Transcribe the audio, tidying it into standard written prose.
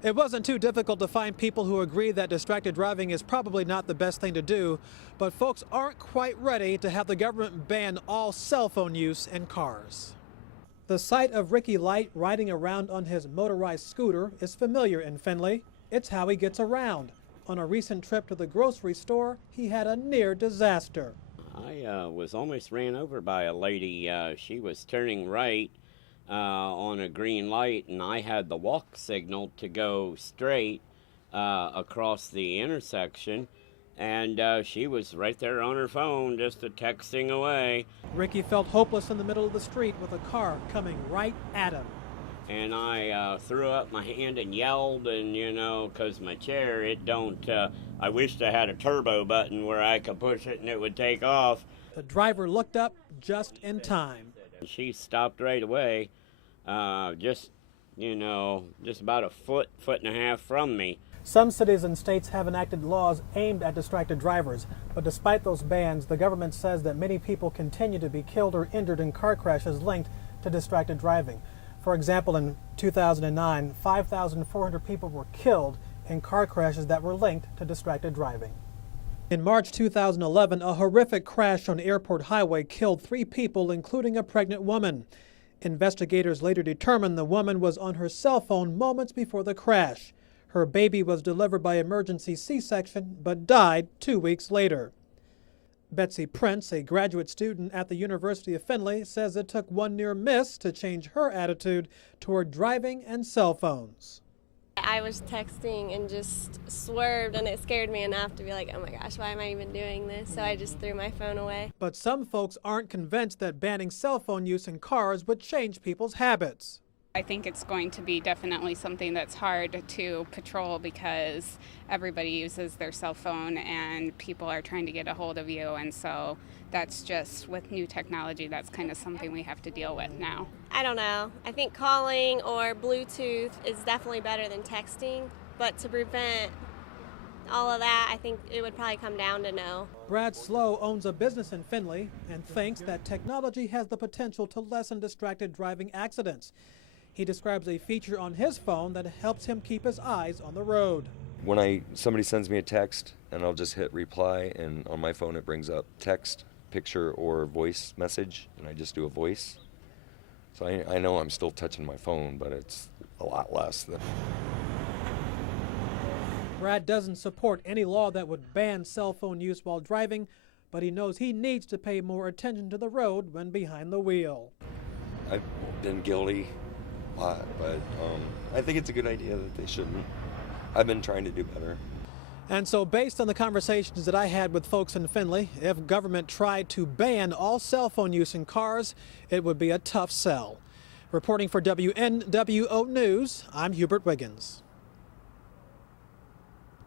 It wasn't too difficult to find people who agree that distracted driving is probably not the best thing to do, but folks aren't quite ready to have the government ban all cell phone use in cars. The sight of Ricky Light riding around on his motorized scooter is familiar in Findlay. It's how he gets around. On a recent trip to the grocery store, he had a near disaster. I was almost ran over by a lady. She was turning right on a green light, and I had the walk signal to go straight across the intersection, and she was right there on her phone just texting away. Ricky felt hopeless in the middle of the street with a car coming right at him. And I threw up my hand and yelled, and because my chair, I wished I had a turbo button where I could push it and it would take off. The driver looked up just in time. She stopped right away, just about a foot and a half from me. Some cities and states have enacted laws aimed at distracted drivers, but despite those bans, the government says that many people continue to be killed or injured in car crashes linked to distracted driving. For example, in 2009, 5,400 people were killed in car crashes that were linked to distracted driving. In March 2011, a horrific crash on Airport Highway killed 3 people, including a pregnant woman. Investigators later determined the woman was on her cell phone moments before the crash. Her baby was delivered by emergency C-section but died 2 weeks later. Betsy Prince, a graduate student at the University of Findlay, says it took one near miss to change her attitude toward driving and cell phones. I was texting and just swerved, and it scared me enough to be like, oh my gosh, why am I even doing this? So I just threw my phone away. But some folks aren't convinced that banning cell phone use in cars would change people's habits. I think it's going to be definitely something that's hard to patrol because everybody uses their cell phone and people are trying to get a hold of you, and so that's just, with new technology, that's kind of something we have to deal with now. I don't know. I think calling or Bluetooth is definitely better than texting, but to prevent all of that, I think it would probably come down to no. Brad Slow owns a business in Findlay and thinks that technology has the potential to lessen distracted driving accidents. He describes a feature on his phone that helps him keep his eyes on the road. When somebody sends me a text, and I'll just hit reply, and on my phone it brings up text, picture, or voice message, and I just do a voice. So I know I'm still touching my phone, but it's a lot less than. Brad doesn't support any law that would ban cell phone use while driving, but he knows he needs to pay more attention to the road when behind the wheel. I've been guilty a lot, but I think it's a good idea that they shouldn't. I've been trying to do better. And so based on the conversations that I had with folks in Findlay, if government tried to ban all cell phone use in cars, it would be a tough sell. Reporting for WNWO News, I'm Hubert Wiggins.